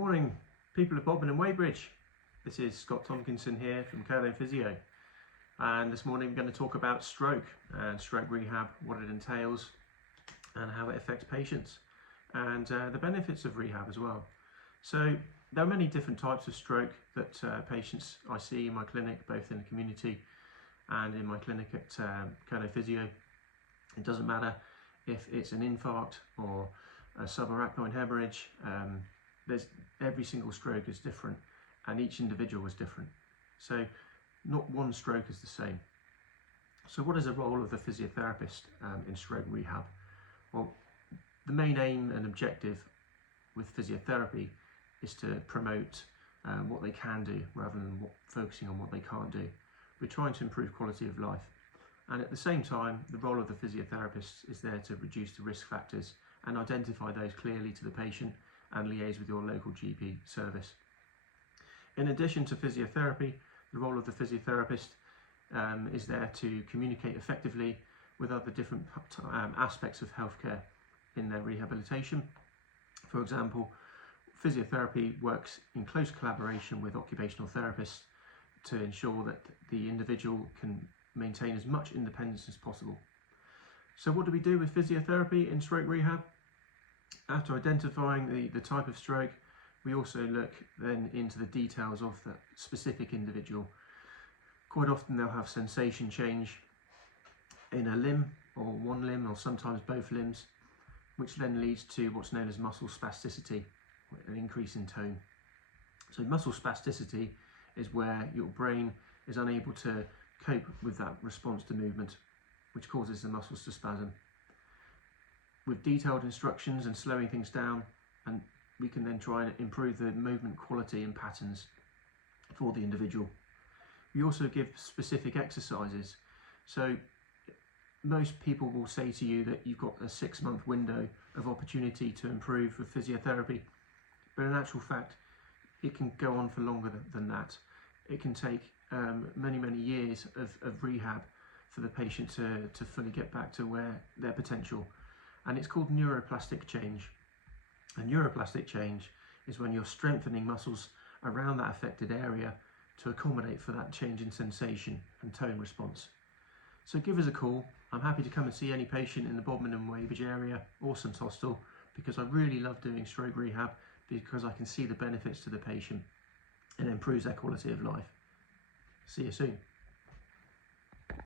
morning, people of Bodmin and Wadebridge. This is Scott Tomkinson here from Kernow Physio, and this morning we're going to talk about stroke and stroke rehab, what it entails and how it affects patients, and the benefits of rehab as well. So there are many different types of stroke that patients I see in my clinic, both in the community and in my clinic at Kernow Physio. It doesn't matter if it's an infarct or a subarachnoid hemorrhage. Every single stroke is different and each individual is different. So not one stroke is the same. So what is the role of the physiotherapist in stroke rehab? Well, the main aim and objective with physiotherapy is to promote what they can do rather than focusing on what they can't do. We're trying to improve quality of life. And at the same time, the role of the physiotherapist is there to reduce the risk factors and identify those clearly to the patient and liaise with your local GP service. In addition to physiotherapy, the role of the physiotherapist is there to communicate effectively with other different aspects of healthcare in their rehabilitation. For example, physiotherapy works in close collaboration with occupational therapists to ensure that the individual can maintain as much independence as possible. So what do we do with physiotherapy in stroke rehab? After identifying the type of stroke, we also look then into the details of the specific individual. Quite often they'll have sensation change in a limb or one limb or sometimes both limbs, which then leads to what's known as muscle spasticity, an increase in tone. So muscle spasticity is where your brain is unable to cope with that response to movement, which causes the muscles to spasm. With detailed instructions and slowing things down, and we can then try and improve the movement quality and patterns for the individual. We also give specific exercises. So most people will say to you that you've got a 6-month window of opportunity to improve with physiotherapy, but in actual fact it can go on for longer than that. It can take many years of rehab for the patient to fully get back to their potential. And it's called neuroplastic change. And neuroplastic change is when you're strengthening muscles around that affected area to accommodate for that change in sensation and tone response. So give us a call. I'm happy to come and see any patient in the Bodmin and Wadebridge area or St Austell, because I really love doing stroke rehab because I can see the benefits to the patient and it improves their quality of life. See you soon.